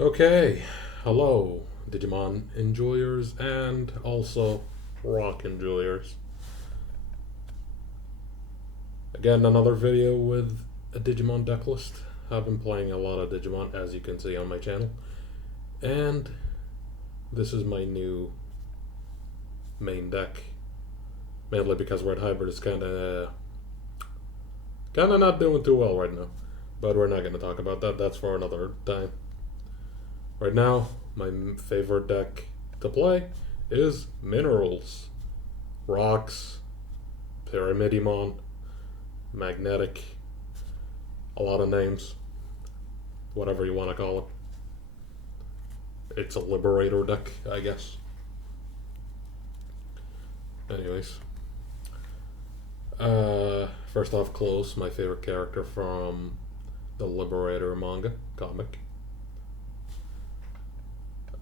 Okay, hello, Digimon enjoyers and also rock enjoyers. Again, another video with a Digimon decklist. I've been playing a lot of Digimon, as you can see on my channel, and this is my new main deck. Mainly because Red Hybrid is kinda not doing too well right now, but we're not going to talk about that. That's for another time. Right now, my favorite deck to play is Minerals, Rocks, Pyramidimon, Magnetic, a lot of names, whatever you want to call it. It's a Liberator deck, I guess. Anyways, first off, Close, my favorite character from the Liberator manga comic.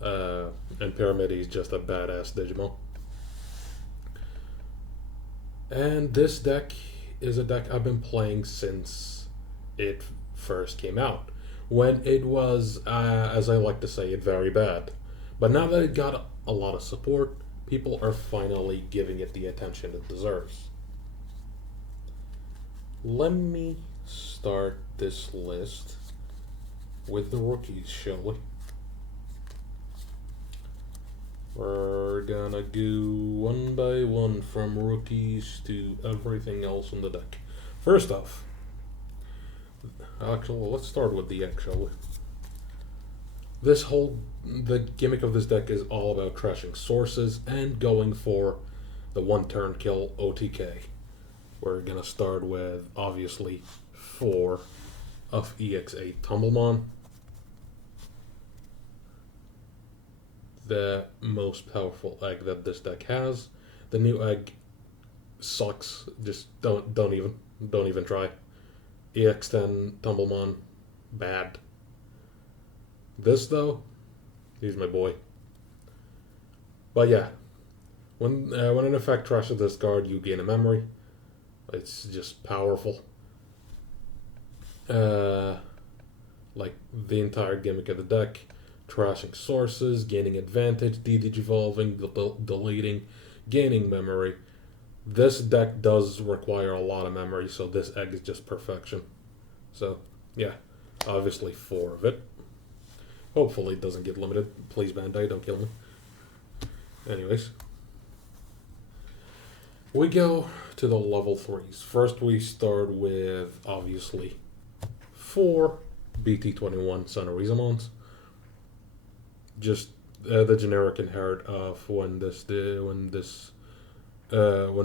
And Pyramid is just a badass Digimon. And this deck is a deck I've been playing since it first came out. When it was, as I like to say, it very bad. But now that it got a lot of support, people are finally giving it the attention it deserves. Let me start this list with the rookies, shall we? We're gonna go one by one from rookies to everything else in the deck. First off, actually, let's start with the egg, shall we? The gimmick of this deck is all about trashing sources and going for the one turn kill OTK. We're gonna start with, obviously, 4 of EX8 Tumblemon. The most powerful egg that this deck has. The new egg sucks. Just don't even try. EX10 Tumblemon, bad. This though, he's my boy. But yeah, when an effect trashes this card, you gain a memory. It's just powerful. Like the entire gimmick of the deck. Trashing sources, gaining advantage, de-digivolving, deleting, gaining memory. This deck does require a lot of memory, so this egg is just perfection. So, yeah, obviously 4 of it. Hopefully it doesn't get limited. Please, Bandai, don't kill me. Anyways, we go to the level 3s. First, we start with, obviously, 4 BT21 Sonorizamons. Just the generic inherit of when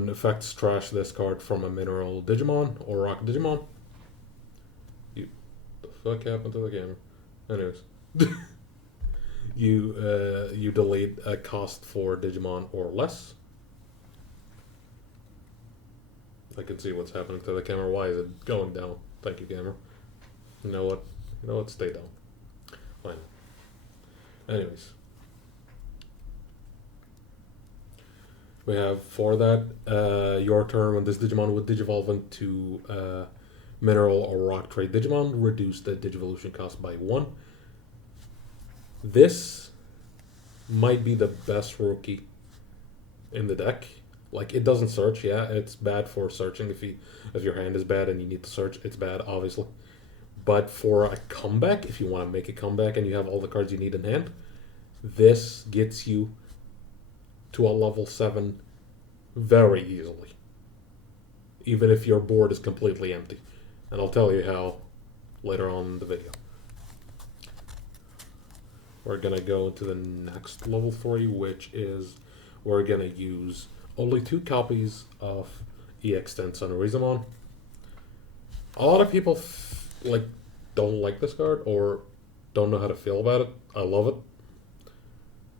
effects trash this card from a mineral Digimon or rock Digimon. The fuck happened to the camera? Anyways, you delete a cost for Digimon or less. I can see what's happening to the camera. Why is it going down? Thank you, camera. You know what? Stay down. Fine. Anyways, we have for that your turn when this Digimon would digivolve into mineral or rock trade Digimon, reduce the digivolution cost by 1. This might be the best rookie in the deck. Like, it doesn't search. Yeah, it's bad for searching. If your hand is bad and you need to search, it's bad, obviously. But for a comeback, if you want to make a comeback and you have all the cards you need in hand, this gets you to a level 7 very easily. Even if your board is completely empty. And I'll tell you how later on in the video. We're going to go into the next level 3, which is we're going to use only 2 copies of EX10 Sonorizamon. A lot of people don't like this card or don't know how to feel about it. I love it.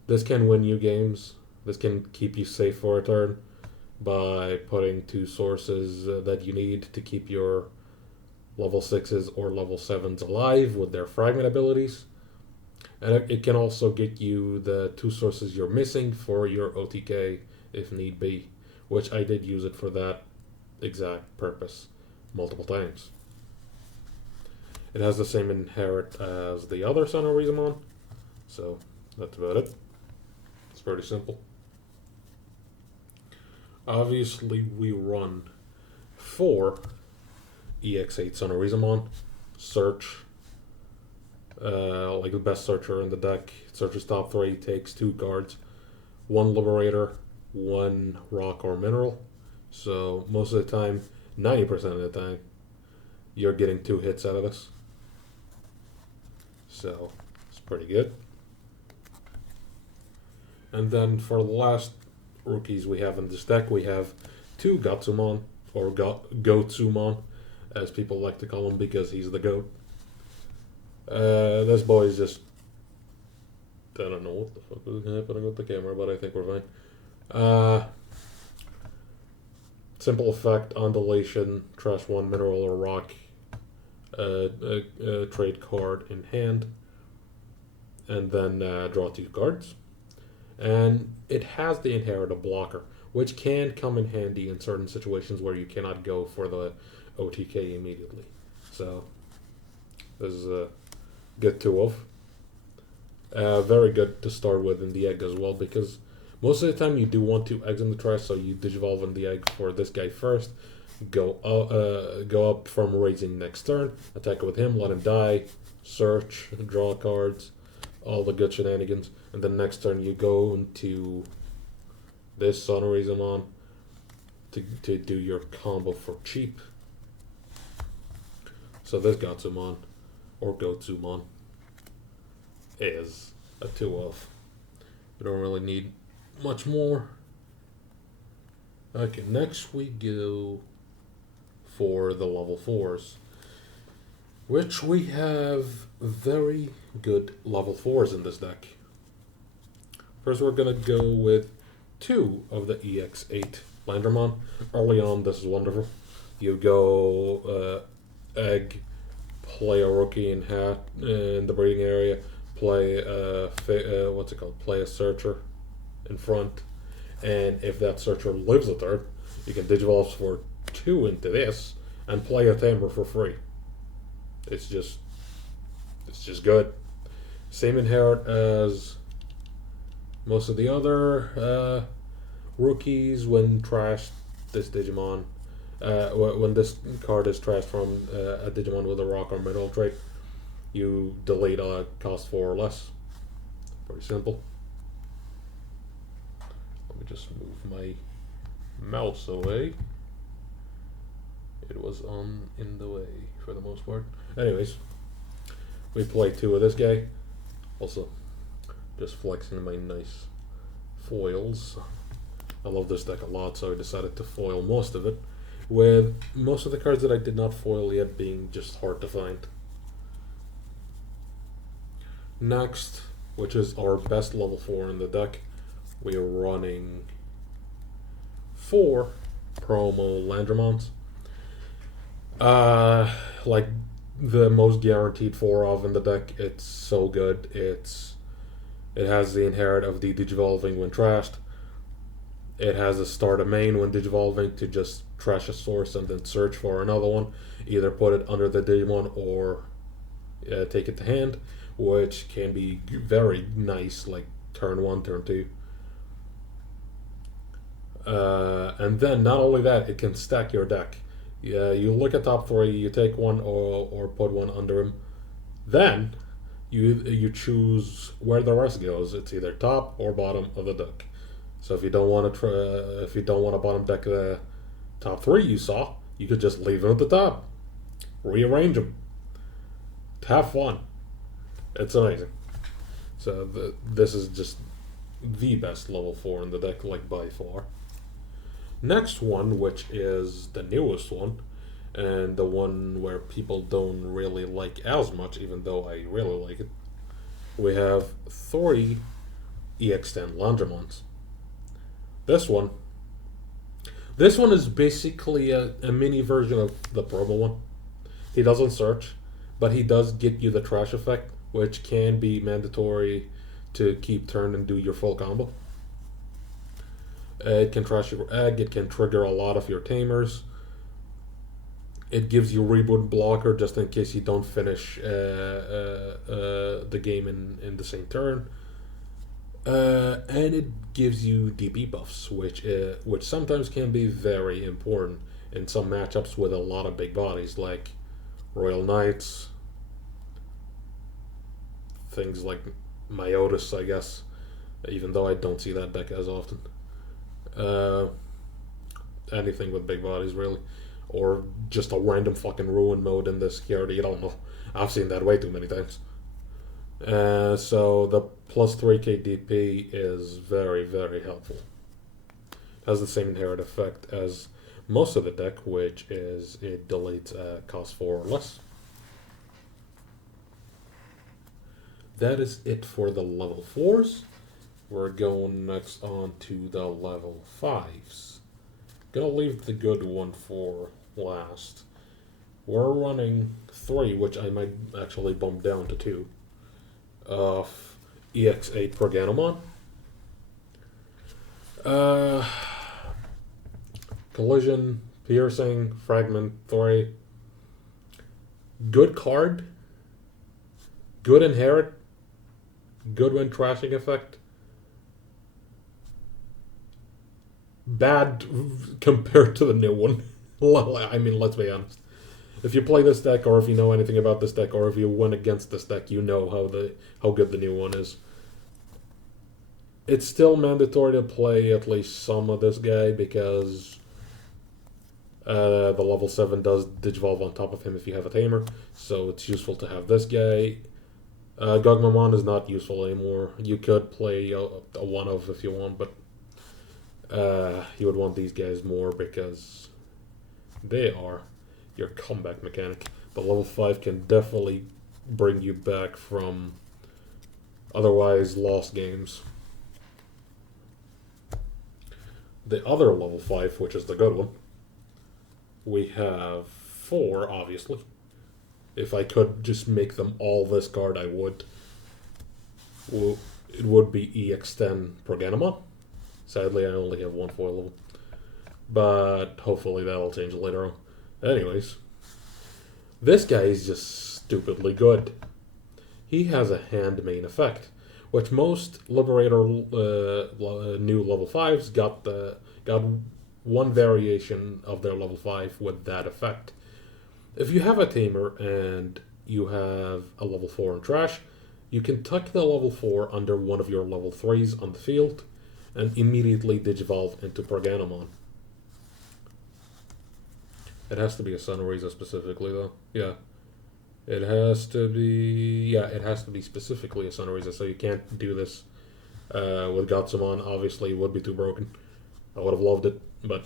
This can win you games. This can keep you safe for a turn by putting 2 sources that you need to keep your level 6s or level 7s alive with their fragment abilities. And it can also get you the 2 sources you're missing for your OTK if need be, which I did use it for that exact purpose multiple times. It has the same inherit as the other Sonorizamon, So that's about it. It's pretty simple. Obviously, we run 4 EX8 Sonorizamon. Search, like the best searcher in the deck. Searches top 3, takes 2 cards, 1 Liberator, 1 rock or mineral. So most of the time, 90% of the time, you're getting 2 hits out of this. So it's pretty good. And then for the last rookies we have in this deck, we have 2 Gatsumon, or Gotsumon, as people like to call him because he's the goat. This boy is just... I don't know what the fuck is happening with the camera, but I think we're fine. Simple effect, undulation, trash 1 mineral or rock, trade card in hand, and then draw 2 cards. And it has the inherited blocker, which can come in handy in certain situations where you cannot go for the OTK immediately. So this is a good 2 of. Very good to start with in the egg as well, because most of the time you do want 2 eggs in the trash, so you digivolve in the egg for this guy first, go up from raising next turn, attack with him, let him die, search, draw cards, all the good shenanigans, and then next turn you go into this Sonorizamon to do your combo for cheap. So this Gatsumon, or Gotsumon, is a 2 of. We don't really need much more. Okay, next we go for the level 4s, which we have very good level 4s in this deck. First we're going to go with 2 of the EX8 Landramon. Early on, this is wonderful. You go egg, play a rookie in hat in the breeding area, play play a searcher in front, and if that searcher lives a turn, you can digivolve for 2 into this and play a tamer for free. It's just good. Same inherit as most of the other rookies. When trashed, this Digimon, when this card is trashed from a Digimon with a rock or mineral trait, you delete a cost 4 or less. Pretty simple. Let me just move my mouse away. It was in the way for the most part. Anyways, we play 2 of this guy. Also, just flexing my nice foils. I love this deck a lot, so I decided to foil most of it, with most of the cards that I did not foil yet being just hard to find. Next, which is our best level 4 in the deck, we are running 4 promo Landramons. Like the most guaranteed 4 of in the deck. It's so good. It has the inherit of the digivolving when trashed. It has a start a main when digivolving to just trash a source and then search for another one. Either put it under the Digimon or take it to hand, which can be very nice, like turn 1, turn 2. And then not only that, it can stack your deck. You look at top 3, you take one or put one under him. Then you choose where the rest goes. It's either top or bottom of the deck. So if you don't want to bottom deck the top 3 you saw, you could just leave them at the top, rearrange them, have fun. It's amazing. So this is just the best level 4 in the deck, like by far. Next one, which is the newest one, and the one where people don't really like as much, even though I really like it, we have 3 EX10 Landramons. This one is basically a mini version of the promo one. He doesn't search, but he does get you the trash effect, which can be mandatory to keep turn and do your full combo. It can trash your egg, it can trigger a lot of your tamers. It gives you reboot blocker just in case you don't finish the the game in the same turn. And it gives you DP buffs, which sometimes can be very important in some matchups with a lot of big bodies, like Royal Knights, things like Myotis, I guess, even though I don't see that deck as often. Uh, Anything with big bodies, really. Or just a random fucking ruin mode in this security, you don't know. I've seen that way too many times. So the plus 3k DP is very, very helpful. It has the same inherent effect as most of the deck, which is it deletes cost 4 or less. That is it for the level 4s. We're going next on to the level 5s. Gonna leave the good one for last. We're running 3, which I might actually bump down to 2, of EX8 Programmon. Collision, Piercing, Fragment 3. Good card. Good inherit. Good when trashing effect. Bad compared to the new one. I mean, let's be honest. If you play this deck, or if you know anything about this deck, or if you went against this deck, you know how good the new one is. It's still mandatory to play at least some of this guy because the level 7 does Digivolve on top of him if you have a Tamer, so it's useful to have this guy. Gogmamon is not useful anymore. You could play a one-of if you want, but you would want these guys more because they are your comeback mechanic. The level 5 can definitely bring you back from otherwise lost games. The other level 5, which is the good one, we have 4, obviously. If I could just make them all this card, I would. Well, it would be EX10 Programmon. Sadly, I only have 1 foil level. But hopefully that'll change later on. Anyways, this guy is just stupidly good. He has a hand main effect, which most Liberator new level 5s got one variation of their level 5 with that effect. If you have a Tamer and you have a level 4 in Trash, you can tuck the level 4 under one of your level 3s on the field and immediately Digivolve into Programmon. It has to be a Sunraiser specifically, though. Yeah. It has to be specifically a Sunraiser, so you can't do this with Gotsumon. Obviously, it would be too broken. I would have loved it, but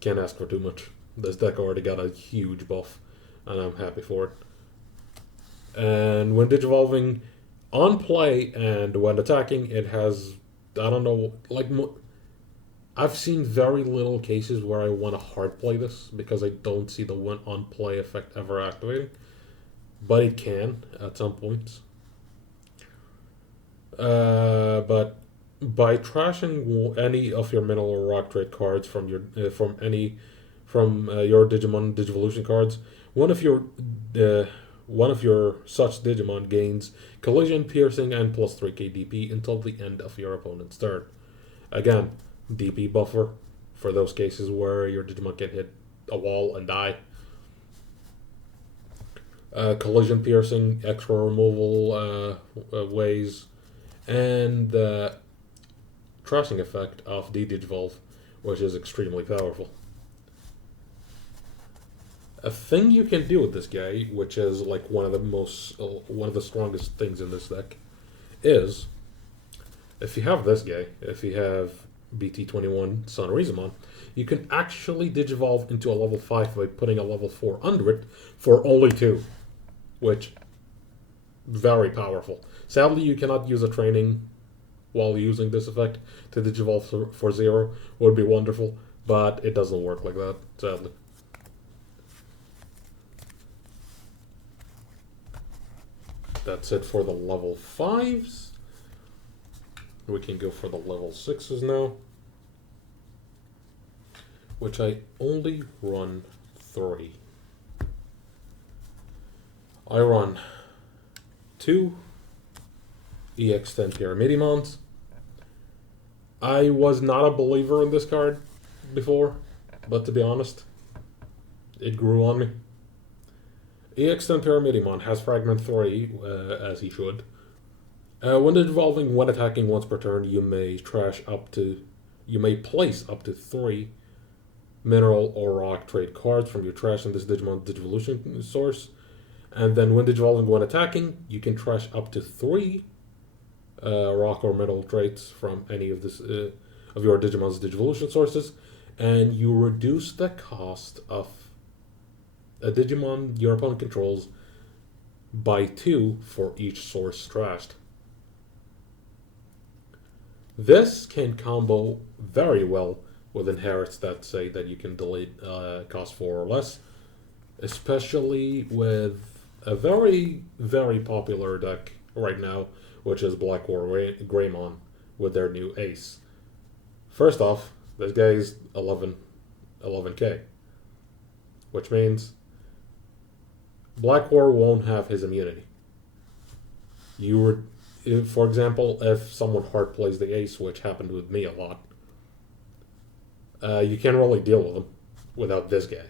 can't ask for too much. This deck already got a huge buff, and I'm happy for it. And when Digivolving on play and when attacking, it has, I don't know, like, I've seen very little cases where I want to hard play this because I don't see the one on play effect ever activating. But it can at some points. But by trashing any of your mineral or rock trade cards from your your Digimon Digivolution cards, one of your such Digimon gains Collision, Piercing, and plus 3k DP until the end of your opponent's turn. Again, DP buffer for those cases where your Digimon can hit a wall and die. Collision, Piercing, extra removal ways, and the trashing effect of the Digivolve, which is extremely powerful. A thing you can do with this guy, which is like one of the strongest things in this deck, is if you have this guy, if you have BT21 Sunraisamon, you can actually Digivolve into a level 5 by putting a level 4 under it for only 2, which very powerful. Sadly, you cannot use a training while using this effect to Digivolve for 0. Would be wonderful, but it doesn't work like that, sadly. That's it for the level 5s. We can go for the level 6s now, which I only run 3. I run 2 EX10 Paramediamons. I was not a believer in this card before, but to be honest, it grew on me. EX10 Paramediamon has Fragment 3, as he should. When evolving, when attacking once per turn, you may place up to 3 mineral or rock trade cards from your trash in this Digimon Digivolution source. And then when digivolving, when attacking, you can trash up to 3 rock or metal traits from any of your Digimon's Digivolution sources, and you reduce the cost of a Digimon your opponent controls by 2 for each source trashed. This can combo very well with inherits that say that you can delete cost 4 or less, especially with a very, very popular deck right now, which is Black War Greymon with their new ace. First off, this guy is 11k, which means Black War won't have his immunity. For example, if someone hard plays the ace, which happened with me a lot, you can't really deal with him without this guy.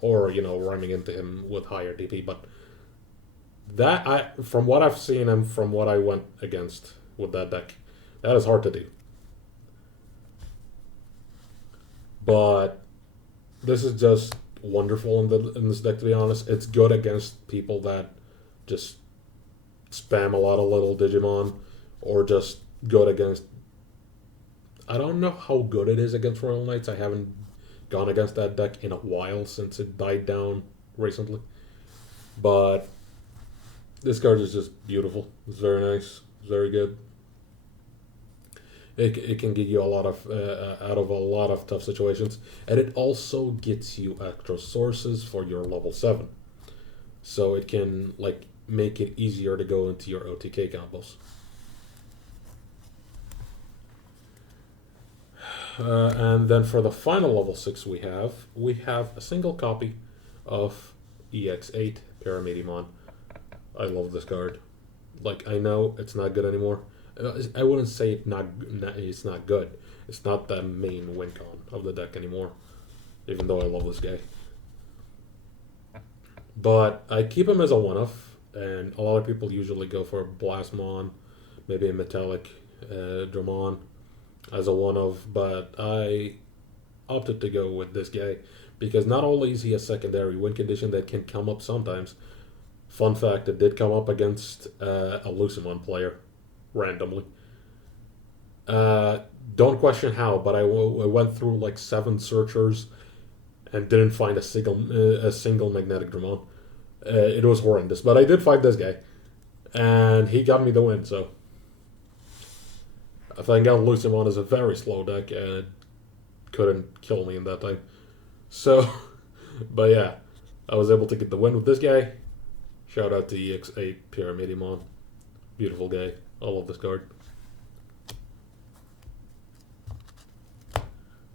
Or, rhyming into him with higher DP, but from what I've seen and from what I went against with that deck, that is hard to do. But this is just wonderful in this deck, to be honest. It's good against people that just spam a lot of little Digimon, or just good against... I don't know how good it is against Royal Knights. I haven't gone against that deck in a while since it died down recently. But this card is just beautiful. It's very nice. It's very good. It can get you a lot of out of a lot of tough situations, and it also gets you extra sources for your level 7. So it can make it easier to go into your OTK combos. And then for the final level 6 we have a single copy of EX8 Paramediamon. I love this card. I know it's not good anymore. I wouldn't say it's not good. It's not the main win con of the deck anymore, even though I love this guy. But I keep him as a one-off, and a lot of people usually go for Blastmon, maybe a Metallic Dramon as a one-off, but I opted to go with this guy because not only is he a secondary win condition that can come up sometimes. Fun fact, it did come up against a Lucimon player randomly. Don't question how, but I went through 7 searchers and didn't find a single Magneticdramon. It was horrendous, but I did find this guy, and he got me the win. So I think Lucimon is a very slow deck and couldn't kill me in that time. So, but yeah, I was able to get the win with this guy. Shout out to EX8 Paramediamon. Beautiful guy. I love this card.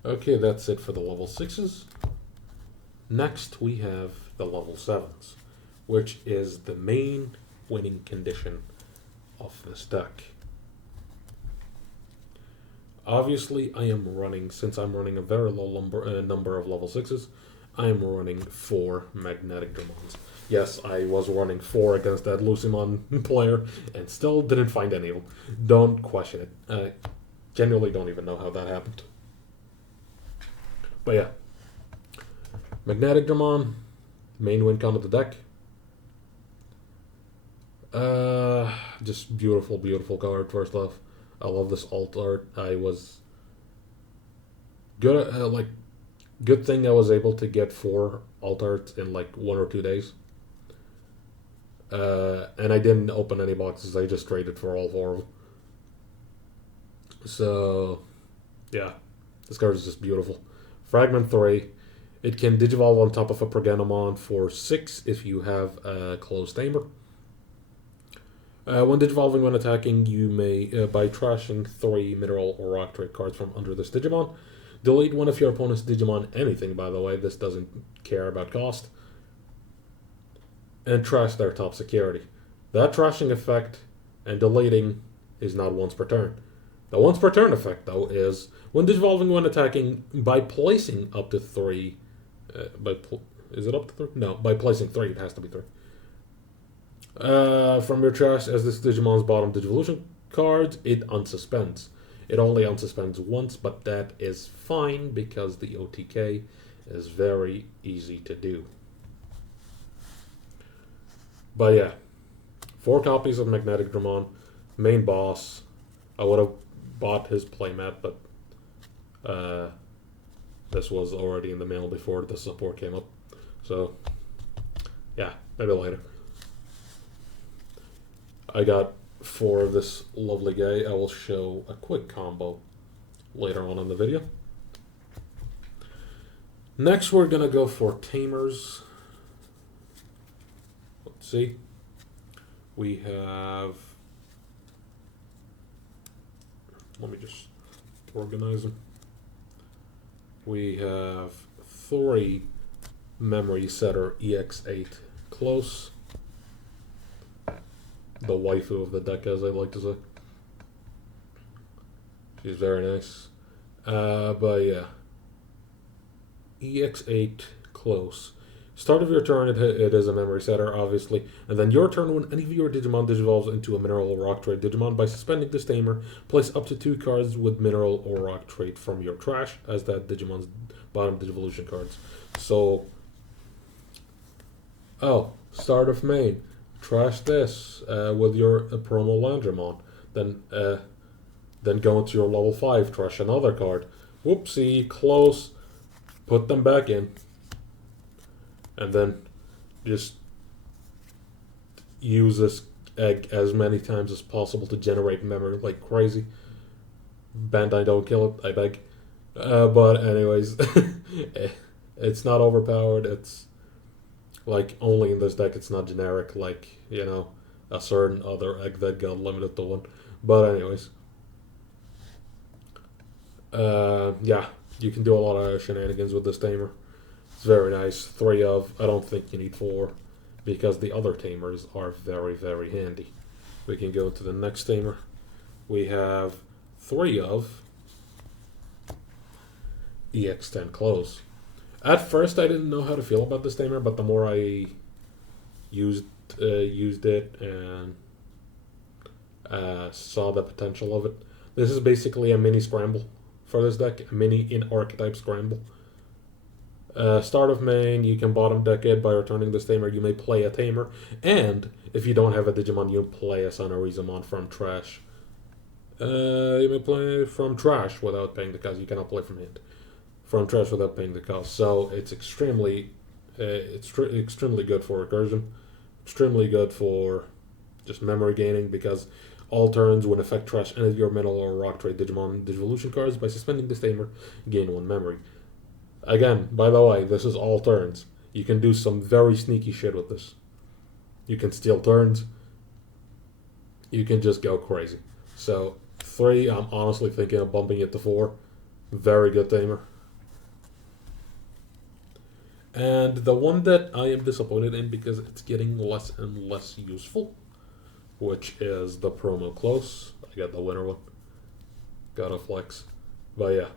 Okay, that's it for the level 6s. Next, we have the level 7s, which is the main winning condition of this deck. Obviously, since I'm running a very low number of level 6s, I am running 4 Magneticdramons. Yes, I was running 4 against that Lucimon player and still didn't find any of them. Don't question it. I genuinely don't even know how that happened. But yeah. Magneticdramon, main win con of the deck. Just beautiful, beautiful card, first off. I love this alt art. I was good at, good thing I was able to get 4 alt arts in 1 or 2 days. And I didn't open any boxes, I just traded for all 4 of them. So, yeah, this card is just beautiful. Fragment 3, it can digivolve on top of a Progenomon for 6 if you have a closed tamer. When digivolving when attacking, you may, by trashing 3 mineral or rock trait cards from under this Digimon, delete one of your opponent's Digimon, anything by the way, this doesn't care about cost, and trash their top security. That trashing effect and deleting is not once per turn. The once per turn effect, though, is when digivolving when attacking by placing up to 3. Is it up to 3? No, by placing 3, it has to be 3. From your trash as this Digimon's bottom Digivolution cards, it unsuspends. It only unsuspends once, but that is fine because the OTK is very easy to do. But yeah, 4 copies of Magneticdramon, main boss. I would have bought his playmat, but this was already in the mail before the support came up. So yeah, maybe later. I got 4 of this lovely guy. I will show a quick combo later on in the video. Next, we're gonna go for Tamers. Let's see. We have. Let me just organize them. We have 3 Memory Setter EX8 Close. The waifu of the deck, as I like to say. She's very nice. But yeah. EX8 Close. Start of your turn, it is a Memory Setter, obviously. And then your turn, when any of your Digimon digivolves into a Mineral or Rock Trait Digimon, by suspending this Tamer, place up to 2 cards with Mineral or Rock Trait from your trash as that Digimon's bottom Digivolution cards. So, start of main. Trash this with your promo Landramon. Then go into your level 5, trash another card. Whoopsie, close. Put them back in. And then just use this egg as many times as possible to generate memory like crazy. Bandai, don't kill it, I beg. But anyways, it's not overpowered. It's like only in this deck. It's not generic like, you know, a certain other egg that got limited to 1. But anyways, yeah, you can do a lot of shenanigans with this tamer. It's very nice. 3 of. I don't think you need 4 because the other tamers are very, very handy. We can go to the next tamer. We have 3 of EX10 Close. At first, I didn't know how to feel about this tamer, but the more I used it and saw the potential of it, this is basically a mini scramble for this deck, a mini in-archetype scramble. Start of main, you can bottom deck it by returning this tamer. You may play a tamer, and if you don't have a Digimon, you play a Sonorizamon from trash. You may play from trash without paying the cost. You cannot play from hand. From trash without paying the cost. So it's extremely good for recursion. Extremely good for just memory gaining because all turns when affect trash any of your metal or rock trade Digimon Digivolution cards by suspending this tamer, gain 1 memory. Again, by the way, this is all turns. You can do some very sneaky shit with this. You can steal turns. You can just go crazy. So 3, I'm honestly thinking of bumping it to 4. Very good tamer. And the one that I am disappointed in because it's getting less and less useful, which is the promo Close. I got the winner one. Gotta flex. But yeah.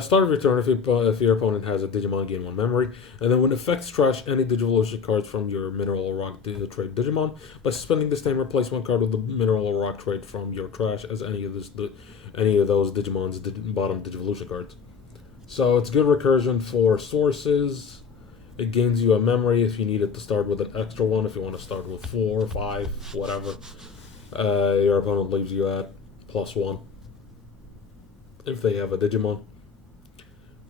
Start of your turn if your opponent has a Digimon, gain 1 memory. And then when effects trash any Digivolution cards from your Mineral or Rock Trait Digimon, by suspending this tamer, place 1 card with the Mineral or Rock Trait from your trash as any of those Digimon's bottom Digivolution cards. So it's good recursion for sources. It gains you a memory if you need it to start with an extra 1. If you want to start with 4, 5, whatever, your opponent leaves you at +1 if they have a Digimon.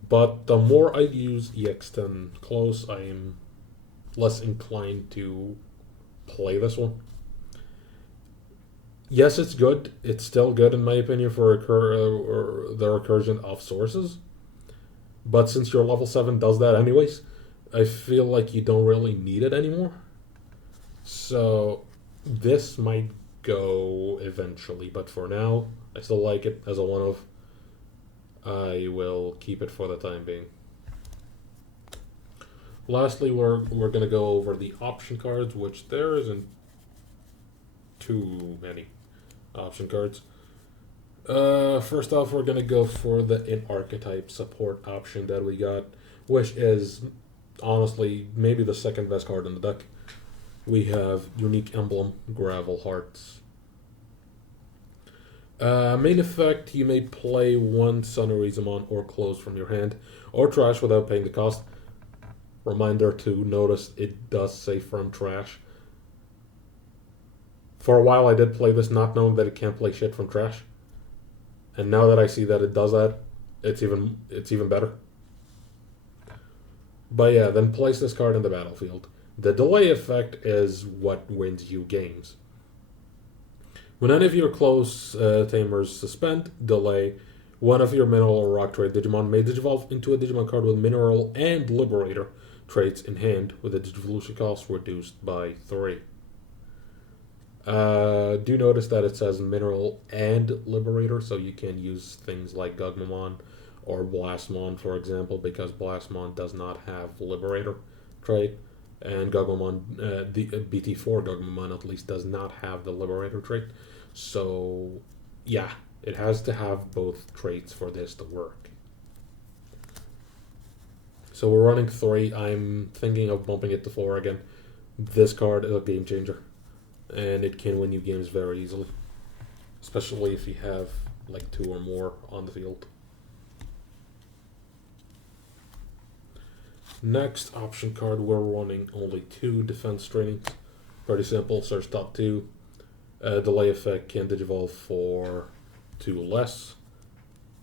But the more I use EX10 Close, I am less inclined to play this one. Yes, it's good. It's still good in my opinion for the recursion of sources. But since your level 7 does that anyways, I feel like you don't really need it anymore. So this might go eventually, but for now, I still like it as a 1 of. I will keep it for the time being. Lastly, we're gonna go over the option cards, which there isn't too many option cards. First off, we're gonna go for the in archetype support option that we got, which is honestly maybe the second best card in the deck. We have Unique Emblem, Gravel Hearts. Main effect, you may play one Sonorizamon or close from your hand, or trash without paying the cost. Reminder to notice it does say from trash. For a while I did play this not knowing that it can't play shit from trash. And now that I see that it does that, it's even better. But yeah, then place this card in the battlefield. The delay effect is what wins you games. When any of your close tamers suspend delay, one of your mineral or rock trait Digimon may digivolve into a Digimon card with mineral and liberator traits in hand, with the digivolution cost reduced by 3. Do notice that it says mineral and liberator, so you can use things like Gugmamon or Blastmon, for example, because Blastmon does not have liberator trait, and Gugmamon, the BT4 Gugmamon at least, does not have the liberator trait. So, yeah, it has to have both traits for this to work. So we're running 3. I'm thinking of bumping it to 4 again. This card is a game changer, and it can win you games very easily, especially if you have like 2 or more on the field. Next option card, we're running only 2 defense trainings. Pretty simple, search top 2. Delay effect can digivolve for 2 less.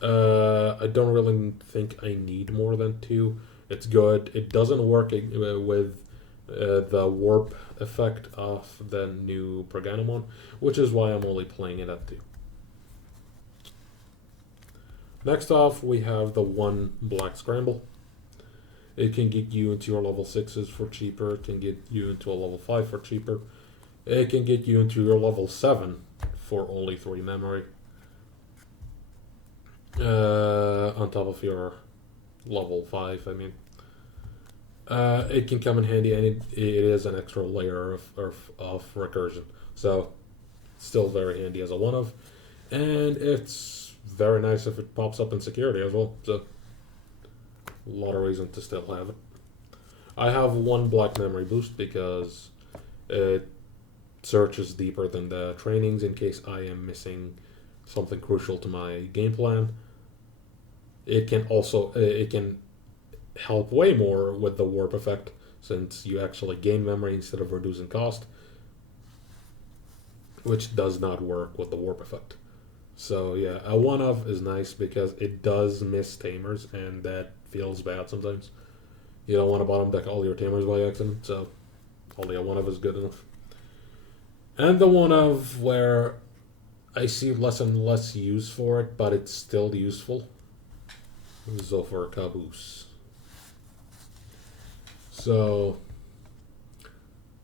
I don't really think I need more than 2. It's good. It doesn't work with the warp effect of the new Pergamon, which is why I'm only playing it at 2. Next off, we have the 1 Black Scramble. It can get you into your level 6s for cheaper. It can get you into a level 5 for cheaper. It can get you into your level 7 for only 3 memory. On top of your level 5, I mean. It can come in handy, and it is an extra layer of recursion. So, still very handy as a one-of. And it's very nice if it pops up in security as well. So, a lot of reason to still have it. I have 1 black memory boost because it searches deeper than the trainings in case I am missing something crucial to my game plan. It can also help way more with the warp effect, since you actually gain memory instead of reducing cost, which does not work with the warp effect. So yeah, a one-of is nice because it does miss tamers, and that feels bad sometimes. You don't want to bottom deck all your tamers by accident, so only a one-of is good enough. And the one-of where I see less and less use for it, but it's still useful, Zofar Caboose. So,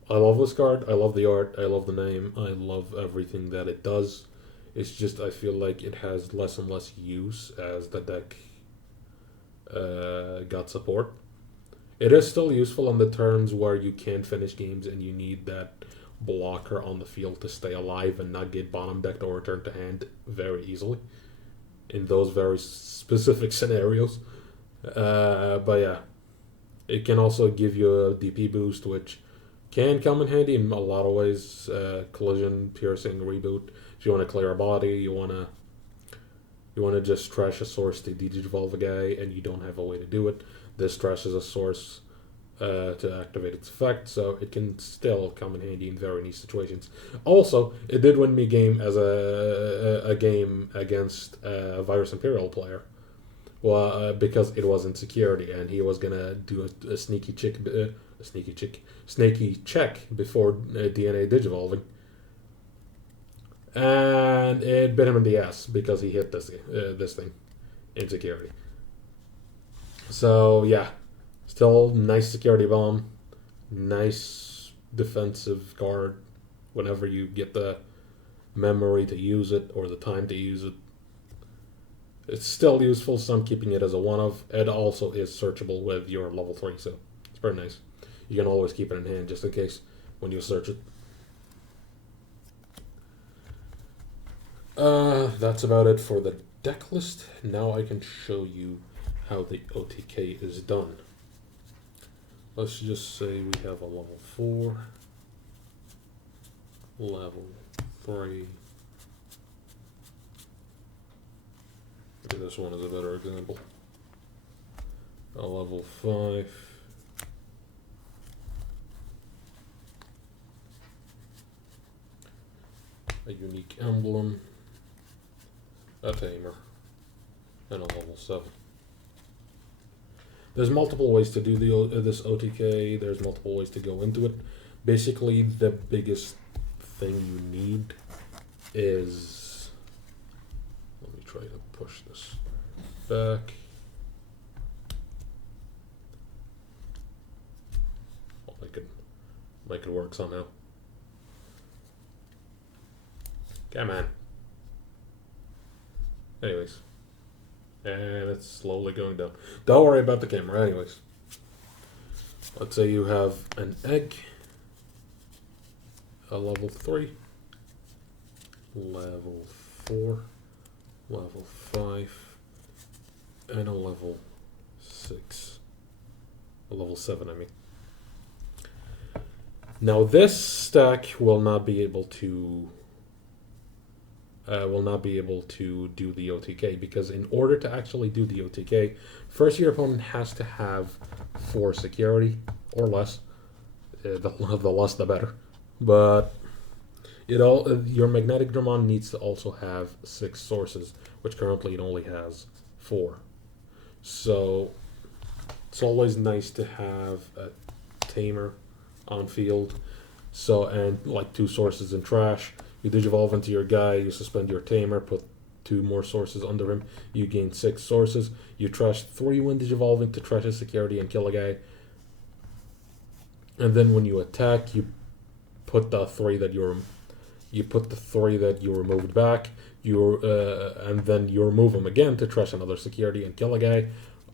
I love this card, I love the art, I love the name, I love everything that it does. It's just I feel like it has less and less use as the deck got support. It is still useful on the turns where you can't finish games and you need that blocker on the field to stay alive and not get bottom decked or returned to hand very easily in those very specific scenarios. But yeah, it can also give you a DP boost, which can come in handy in a lot of ways. Collision, piercing, reboot. If you want to clear a body, you want to just trash a source to digivolve a guy, and you don't have a way to do it. This trashes a source to activate its effect, so it can still come in handy in very niche situations. Also, it did win me game as a game against a Virus Imperial player. Well, because it was in security, and he was gonna do a snaky check before DNA digivolving, and it bit him in the ass because he hit this thing in security. So yeah, still nice security bomb, nice defensive card. Whenever you get the memory to use it or the time to use it, it's still useful. So I'm keeping it as a one-of. It also is searchable with your level 3, so it's Very nice. You can always keep it in hand just in case when you search it. That's about it for the deck list. Now I can show you how the OTK is done. Let's just say we have a level 4, level 3. Maybe this one is a better example. A level 5. A unique emblem. A tamer. And a level 7. There's multiple ways to do this OTK. There's multiple ways to go into it. Basically, the biggest thing you need is... Let me try to push this back. I'll make it work somehow. Come on. Anyways. And it's slowly going down. Don't worry about the camera, anyways. Let's say you have an egg, a level 3, level 4, level 5, and a level 6. A level 7, I mean. Now this stack will not be able to do the OTK, because in order to actually do the OTK, first your opponent has to have 4 security or less. The less the better. But your Magneticdramon needs to also have 6 sources, which currently it only has 4. So it's always nice to have a tamer on field. So, and like 2 sources in trash. You digivolve into your guy, you suspend your tamer, put 2 more sources under him, you gain 6 sources, you trash 3 when digivolving to trash his security and kill a guy. And then when you attack, you put the 3 that you removed back, and then you remove them again to trash another security and kill a guy.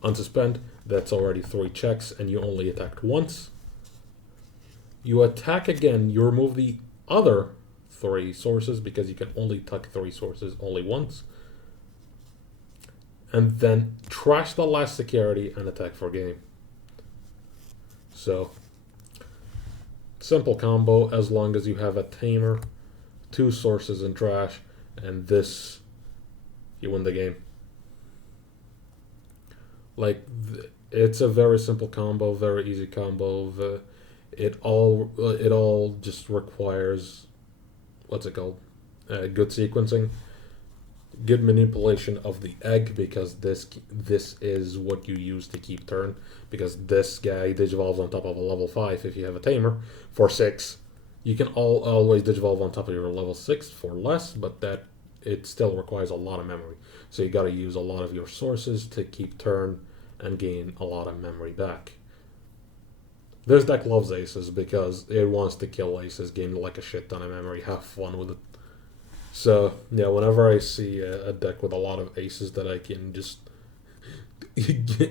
Unsuspend, that's already 3 checks, and you only attacked once. You attack again, you remove the other 3 sources, because you can only attack 3 sources only once. And then trash the last security and attack for game. So, simple combo as long as you have a tamer, 2 sources in trash, and this, you win the game. Like, it's a very simple combo, very easy combo. It all just requires, what's it called? Good sequencing, good manipulation of the egg, because this is what you use to keep turn. Because this guy digivolves on top of a level 5 if you have a tamer for 6. You can always digivolve on top of your level 6 for less, but that it still requires a lot of memory. So you got to use a lot of your sources to keep turn and gain a lot of memory back. This deck loves aces because it wants to kill aces, gain like a shit ton of memory, have fun with it. So, yeah, whenever I see a deck with a lot of aces that I can just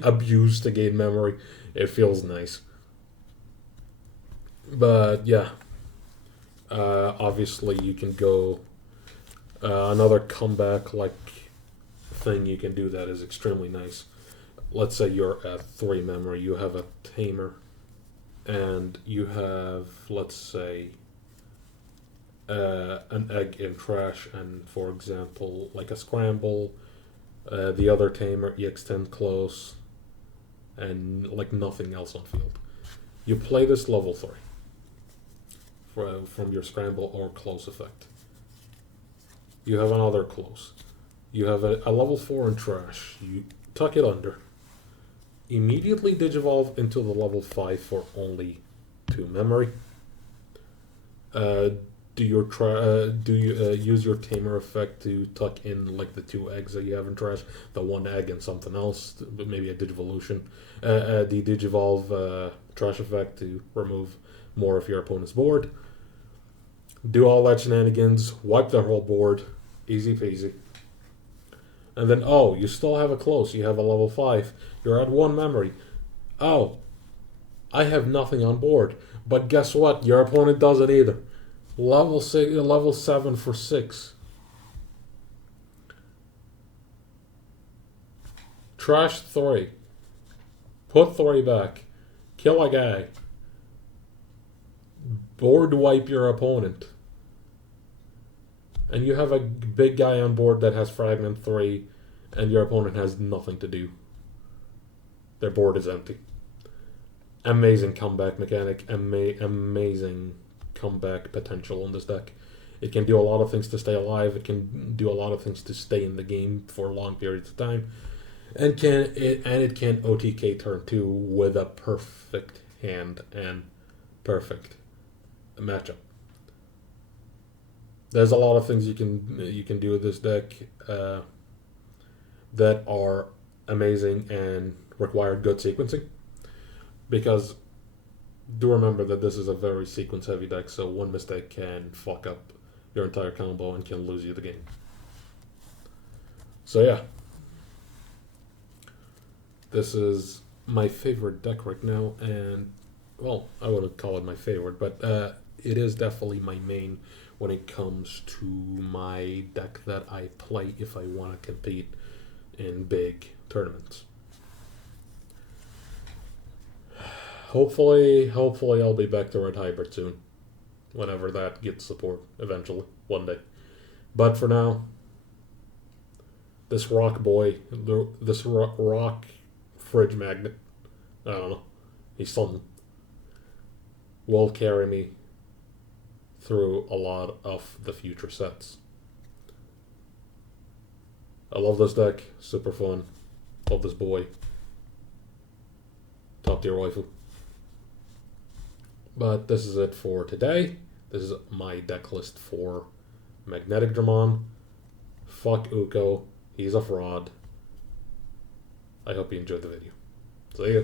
abuse to gain memory, it feels nice. But, yeah. Obviously, you can go... another comeback-like thing you can do that is extremely nice. Let's say you're at 3 memory, you have a tamer, and you have, let's say, an egg in trash, and for example, like a scramble, the other tamer, EX10 close, and like nothing else on field. You play this level 3 from your scramble or close effect. You have another close. You have a level 4 in trash. You tuck it under. Immediately digivolve into the level 5 for only 2 memory. Do you use your tamer effect to tuck in like the 2 eggs that you have in trash, the 1 egg and something else, maybe a digivolution. The digivolve trash effect to remove more of your opponent's board. Do all that shenanigans, wipe the whole board, easy peasy. And then, you still have a close. You have a level 5. You're at 1 memory. I have nothing on board. But guess what? Your opponent doesn't either. Level 6, level 7 for 6. Trash 3. Put 3 back. Kill a guy. Board wipe your opponent. And you have a big guy on board that has Fragment 3, and your opponent has nothing to do. Their board is empty. Amazing comeback mechanic. Amazing comeback potential on this deck. It can do a lot of things to stay alive. It can do a lot of things to stay in the game for long periods of time. And it can OTK turn 2 with a perfect hand and perfect matchup. There's a lot of things you can do with this deck that are amazing and require good sequencing. Because do remember that this is a very sequence heavy deck, so one mistake can fuck up your entire combo and can lose you the game. So yeah. This is my favorite deck right now, and well, I wouldn't call it my favorite, but it is definitely my main when it comes to my deck that I play if I want to compete in big tournaments. Hopefully I'll be back to Red Hybrid soon, whenever that gets support eventually, one day. But for now, this rock boy, this rock fridge magnet, I don't know, he's something, will carry me through a lot of the future sets. I love this deck, super fun. Love this boy. Top tier waifu. But this is it for today. This is my deck list for Magneticdramon. Fuck Uko. He's a fraud. I hope you enjoyed the video. See ya.